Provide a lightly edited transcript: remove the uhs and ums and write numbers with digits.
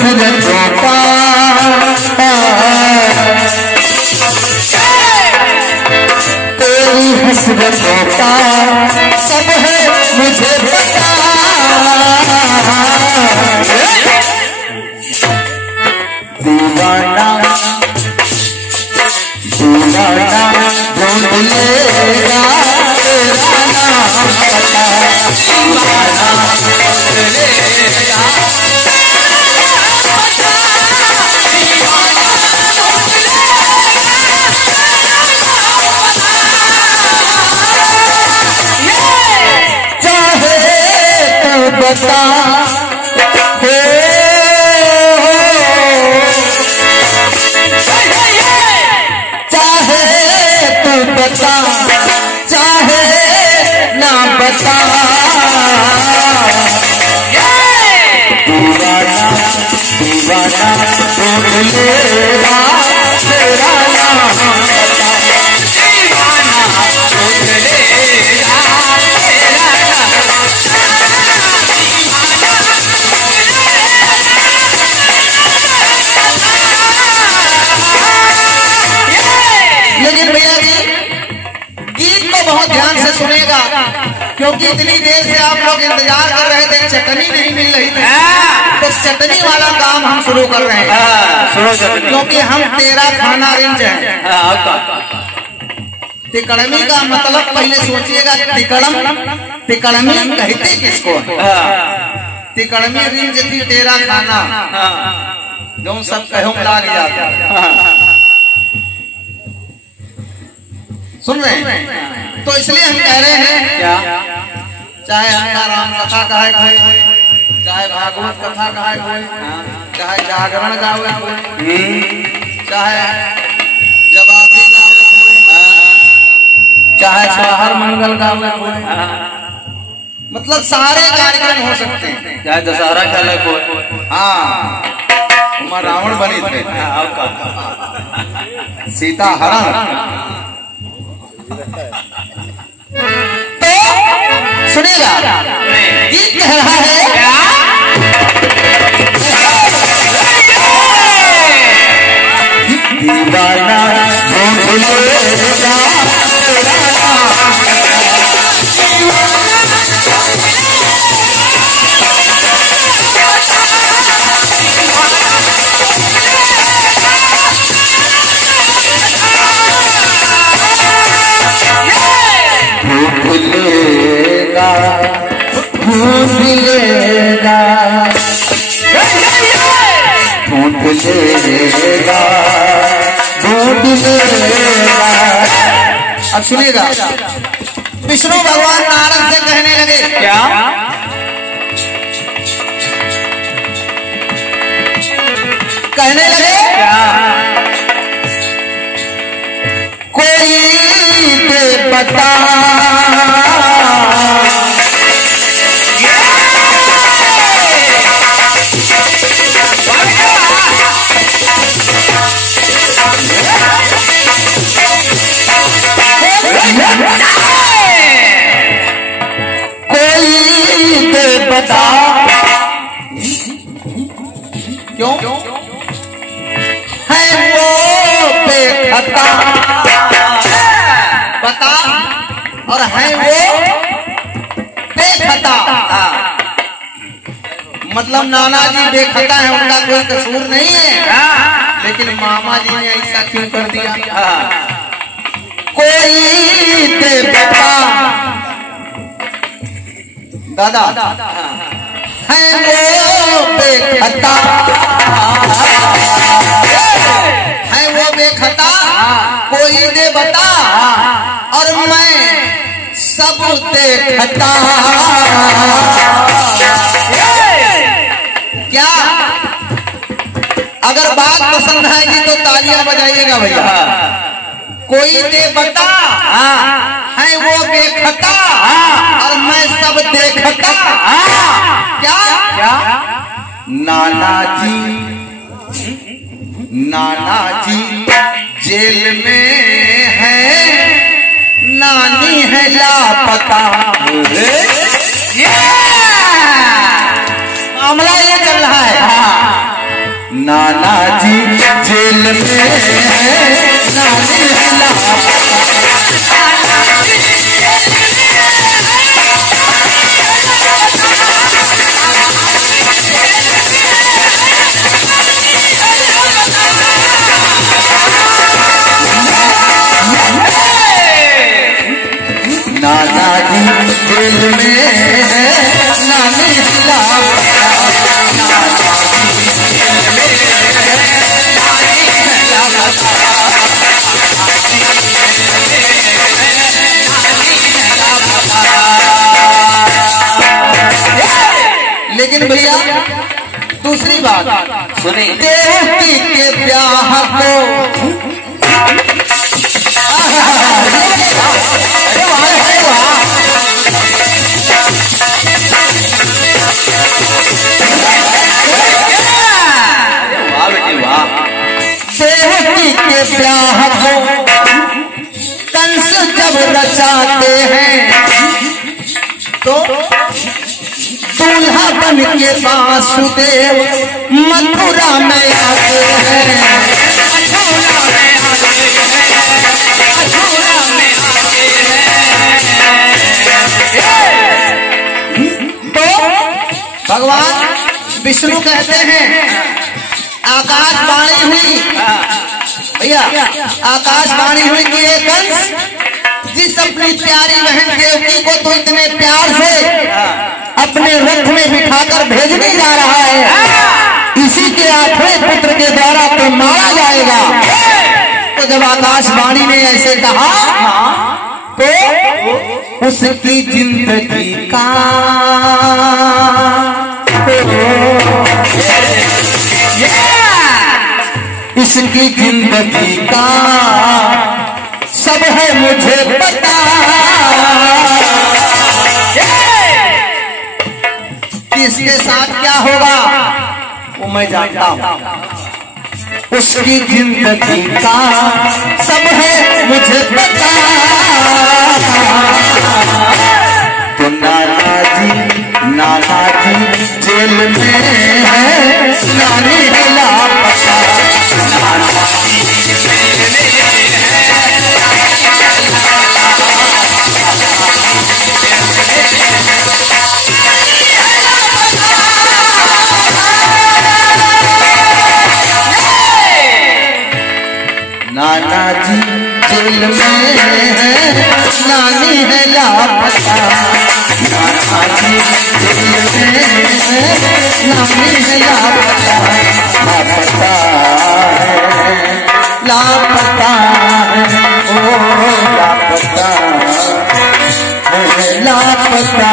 हसरतों का तेरी हसरतों का सब है मुझे पता। दीवाना दीवाना ढूंढ लेगा तेरा नाम पता। दीवाना ढूंढ लेगा बता हो चाहे तू बता चाहे ना बता। दीवाना दीवाना ढूंढ लेगा तेरा नाम पता। दीवाना ढूंढ लेगा बहुत ध्यान से सुनेगा, क्योंकि इतनी देर से आप लोग इंतजार कर रहे थे, चटनी नहीं मिल रही थी, तो चटनी वाला काम हम शुरू कर रहे हैं। क्योंकि हम तेरा खाना रिंच है। तिकड़मी का मतलब पहले सोचिएगा, तिकड़मी कहते किसको है? तिकड़मी रिंच थी तेरा खाना, जो सब कहूँ लाग जाता। सुन रहे हैं? तो इसलिए हम कह रहे हैं क्या, चाहे आपका राम कथा कहे कोई, चाहे भागवत कथा कहे कोई, चाहे जागरण गावे कोई, चाहे जवाबी गावे कोई, चाहे बाहर मंगल गावे कोई, मतलब सारे कार्यक्रम हो सकते हैं। चाहे दशहरा खेले कोई, हाँ उमा रावण बनी थे, सीता हरण। तो सुनिएगा, गीत कह रहा है दीवाना ढूंढ लेगा ढूंढ लेगा ढूंढ लेगा ढूंढ लेगा। अब सुनिएगा, विष्णु भगवान नारद से कहने लगे क्या, कहने लगे क्या, कोई दे बता कोई दे बता। क्यों है वो बेखता, बता, और है वो बेखता, मतलब नाना जी बेखता है, उनका कोई कसूर नहीं है, लेकिन मामा जी ने ऐसा क्यों कर दिया। कोई दे बता दादा है वो बेखता, है वो बेखता, कोई दे बता, और मैं सब देखता। क्या अगर बात पसंद आएगी तो तालियां बजाइएगा भैया। कोई दे बता है वो बेखता, और मैं सब देखता। क्या क्या नाना जी जेल में है, नानी है लापता। मामला ये चल रहा है। में है नानी है लापता। नाना जी जेल में है नानी है लापता। लेकिन भैया दूसरी बात सुने, देवकी के ब्याह को देवकी के ब्याह को कंस जब रचाते हैं तो दूल्हा बन के वासुदेव मथुरा में आते हैं। तो भगवान विष्णु कहते हैं आकाशवाणी हुई भैया, आकाशवाणी हुई कि ये कंस जिस अपनी प्यारी बहन देवकी को तो इतने प्यार से अपने रथ में बिठाकर भेजने जा रहा है, इसी के 8वें पुत्र के द्वारा तो मारा जाएगा। तो जब आकाशवाणी ने ऐसे कहा तो उसकी जिंदगी का इसकी जिंदगी का सब है मुझे पता, कि इसके साथ क्या होगा वो मैं जानता हूं। उसकी जिंदगी का सब है मुझे पता। तो नाना जी जेल में है नानी है लापता। नाना जी जेल में है नानी है लापता। नाना जी जेल में है नानी है लापता। लापता है लापता है ओ लापता है लापता।